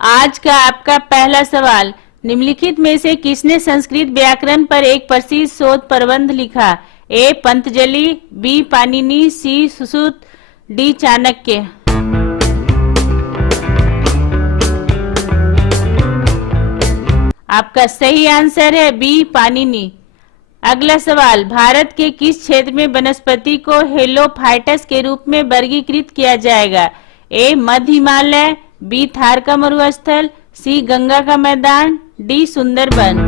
आज का आपका पहला सवाल, निम्नलिखित में से किसने संस्कृत व्याकरण पर एक प्रसिद्ध शोध प्रबंध लिखा? ए पंतजलि, बी पाणिनि, सी सुश्रुत, डी चाणक्य। आपका सही आंसर है बी पाणिनि। अगला सवाल, भारत के किस क्षेत्र में वनस्पति को हेलोफाइटस के रूप में वर्गीकृत किया जाएगा? ए मध्य हिमालय, बी थार का मरुस्थल, सी गंगा का मैदान, डी सुंदरबन।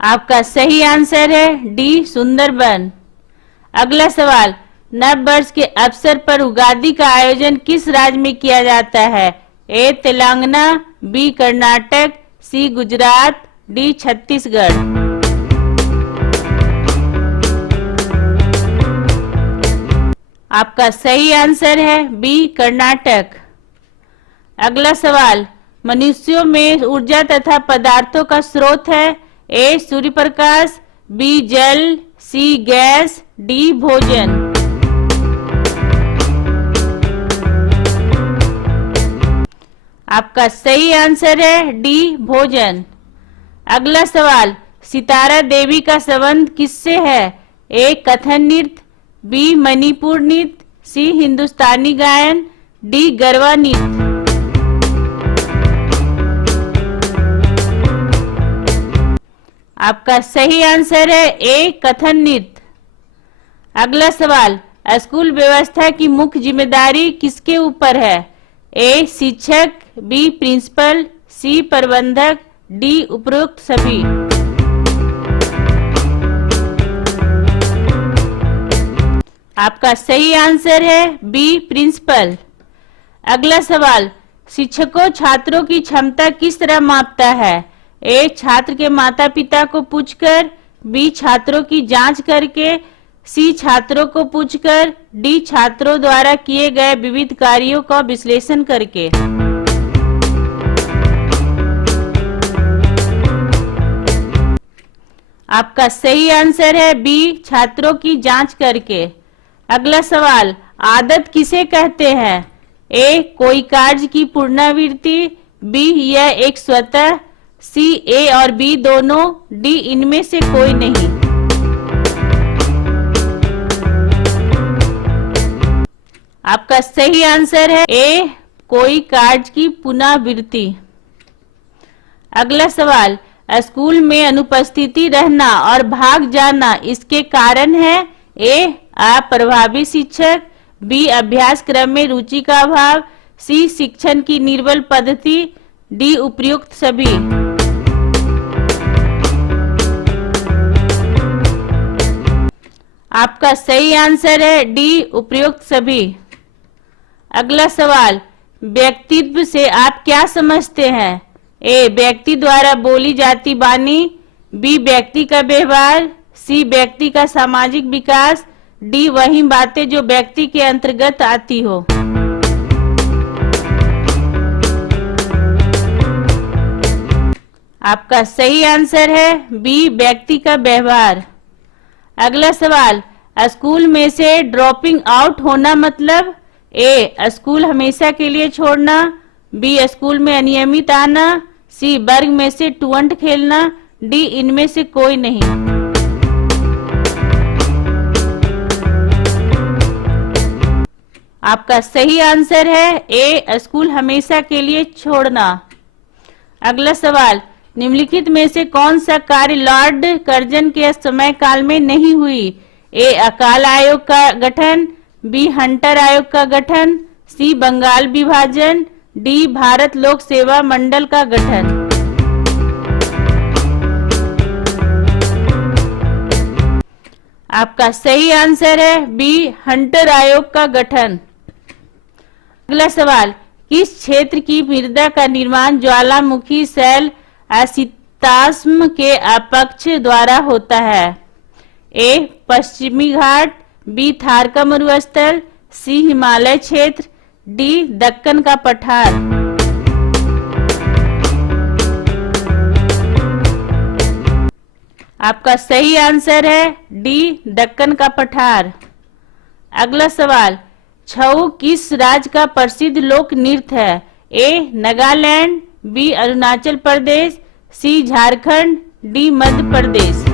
आपका सही आंसर है डी सुंदरबन। अगला सवाल, नव वर्ष के अवसर पर उगादि का आयोजन किस राज्य में किया जाता है? ए तेलंगाना, बी कर्नाटक, सी गुजरात, डी छत्तीसगढ़। आपका सही आंसर है बी कर्नाटक। अगला सवाल, मनुष्यों में ऊर्जा तथा पदार्थों का स्रोत है? ए सूर्य प्रकाश, बी जल, सी गैस, डी भोजन। आपका सही आंसर है डी भोजन। अगला सवाल, सितारा देवी का संबंध किससे है? ए कथन नृत्य, बी मणिपुर नृत्य, सी हिंदुस्तानी गायन, डी गरबा नृत्य। आपका सही आंसर है ए कथन नृत्य। अगला सवाल, स्कूल व्यवस्था की मुख्य जिम्मेदारी किसके ऊपर है? ए शिक्षक, बी प्रिंसिपल, सी प्रबंधक, डी उपरोक्त सभी। आपका सही आंसर है बी प्रिंसिपल। अगला सवाल, शिक्षकों छात्रों की क्षमता किस तरह मापता है? ए छात्र के माता पिता को पूछकर, बी छात्रों की जांच करके, सी छात्रों को पूछकर, डी छात्रों द्वारा किए गए विविध कार्यों का विश्लेषण करके। आपका सही आंसर है बी छात्रों की जांच करके। अगला सवाल, आदत किसे कहते हैं? ए कोई कार्य की पुनरावृत्ति, बी यह एक स्वतः, सी ए और बी दोनों, डी इनमें से कोई नहीं। आपका सही आंसर है ए कोई कार्य की पुनरावृत्ति। अगला सवाल, स्कूल में अनुपस्थिति रहना और भाग जाना इसके कारण है? ए अप्रभावी शिक्षक, बी अभ्यास क्रम में रुचि का अभाव, सी शिक्षण की निर्बल पद्धति, डी उपयुक्त सभी। आपका सही आंसर है डी उपयुक्त सभी। अगला सवाल, व्यक्तित्व से आप क्या समझते हैं? ए व्यक्ति द्वारा बोली जाती वाणी, बी व्यक्ति का व्यवहार, सी व्यक्ति का सामाजिक विकास, डी वही बातें जो व्यक्ति के अंतर्गत आती हो। आपका सही आंसर है बी व्यक्ति का व्यवहार। अगला सवाल, स्कूल में से ड्रॉपिंग आउट होना मतलब? ए स्कूल हमेशा के लिए छोड़ना, बी स्कूल में अनियमित आना, सी वर्ग में से टूअंट खेलना, डी इनमें से कोई नहीं। आपका सही आंसर है ए स्कूल हमेशा के लिए छोड़ना। अगला सवाल, निम्नलिखित में से कौन सा कार्य लॉर्ड कर्जन के समय काल में नहीं हुई? ए अकाल आयोग का गठन, बी हंटर आयोग का गठन, सी बंगाल विभाजन, डी भारत लोक सेवा मंडल का गठन। आपका सही आंसर है बी हंटर आयोग का गठन। अगला सवाल, किस क्षेत्र की मृदा का निर्माण ज्वालामुखी शैल असिताश्म के अपक्ष द्वारा होता है? ए पश्चिमी घाट, बी थार का मरुस्थल, सी हिमालय क्षेत्र, डी दक्कन का पठार। आपका सही आंसर है डी दक्कन का पठार। अगला सवाल, छऊ किस राज्य का प्रसिद्ध लोक नृत्य है? ए नागालैंड, बी अरुणाचल प्रदेश, सी झारखंड, डी मध्य प्रदेश।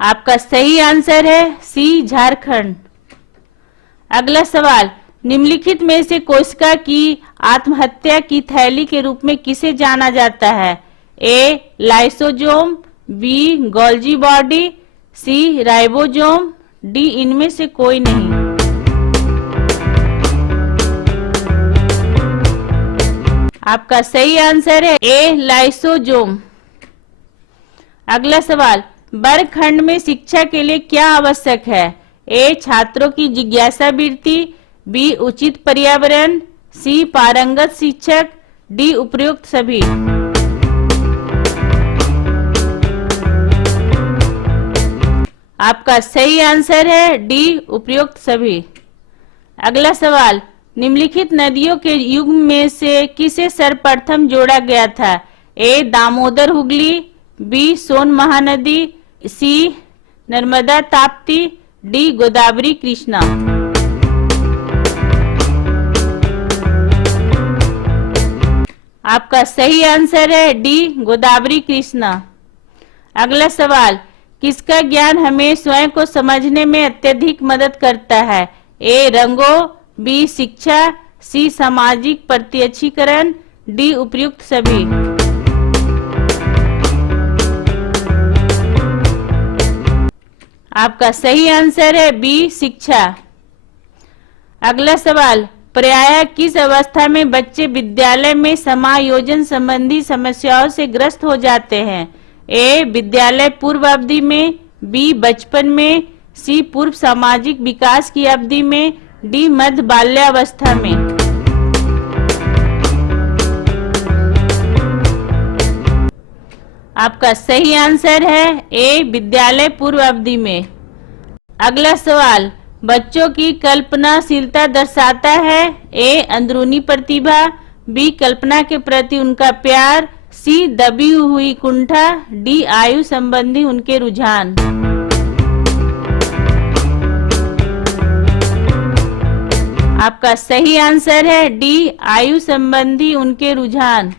आपका सही आंसर है सी झारखंड। अगला सवाल, निम्नलिखित में से कोशिका की आत्महत्या की थैली के रूप में किसे जाना जाता है? ए लाइसोजोम, बी गोल्जी बॉडी, सी राइबोसोम, डी इनमें से कोई नहीं। आपका सही आंसर है ए लाइसोसोम। अगला सवाल, वर्गखंड में शिक्षा के लिए क्या आवश्यक है? ए छात्रों की जिज्ञासा वृत्ति, बी उचित पर्यावरण, सी पारंगत शिक्षक, डी उपयुक्त सभी। आपका सही आंसर है डी उपयुक्त सभी। अगला सवाल, निम्नलिखित नदियों के युग्म में से किसे सर्वप्रथम जोड़ा गया था? ए दामोदर हुगली, बी सोन महानदी, सी नर्मदा ताप्ती, डी गोदावरी कृष्णा। आपका सही आंसर है डी गोदावरी कृष्णा। अगला सवाल, किसका ज्ञान हमें स्वयं को समझने में अत्यधिक मदद करता है? ए रंगों, बी शिक्षा, सी सामाजिक प्रत्यक्षीकरण, डी उपयुक्त सभी। आपका सही आंसर है बी शिक्षा। अगला सवाल, प्रायः किस अवस्था में बच्चे विद्यालय में समायोजन संबंधी समस्याओं से ग्रस्त हो जाते हैं? ए विद्यालय पूर्व अवधि में, बी बचपन में, सी पूर्व सामाजिक विकास की अवधि में, डी मध्य बाल्यावस्था में। आपका सही आंसर है ए विद्यालय पूर्व अवधि में। अगला सवाल, बच्चों की कल्पनाशीलता दर्शाता है? ए अंदरूनी प्रतिभा, बी कल्पना के प्रति उनका प्यार, सी दबी हुई कुंठा, डी आयु संबंधी उनके रुझान। आपका सही आंसर है डी आयु संबंधी उनके रुझान।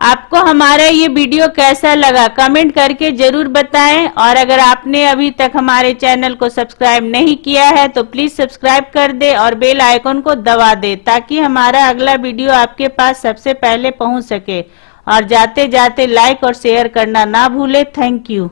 आपको हमारा ये वीडियो कैसा लगा कमेंट करके जरूर बताएं, और अगर आपने अभी तक हमारे चैनल को सब्सक्राइब नहीं किया है तो प्लीज सब्सक्राइब कर दे और बेल आइकन को दबा दे ताकि हमारा अगला वीडियो आपके पास सबसे पहले पहुंच सके। और जाते जाते लाइक और शेयर करना ना भूले। Thank you.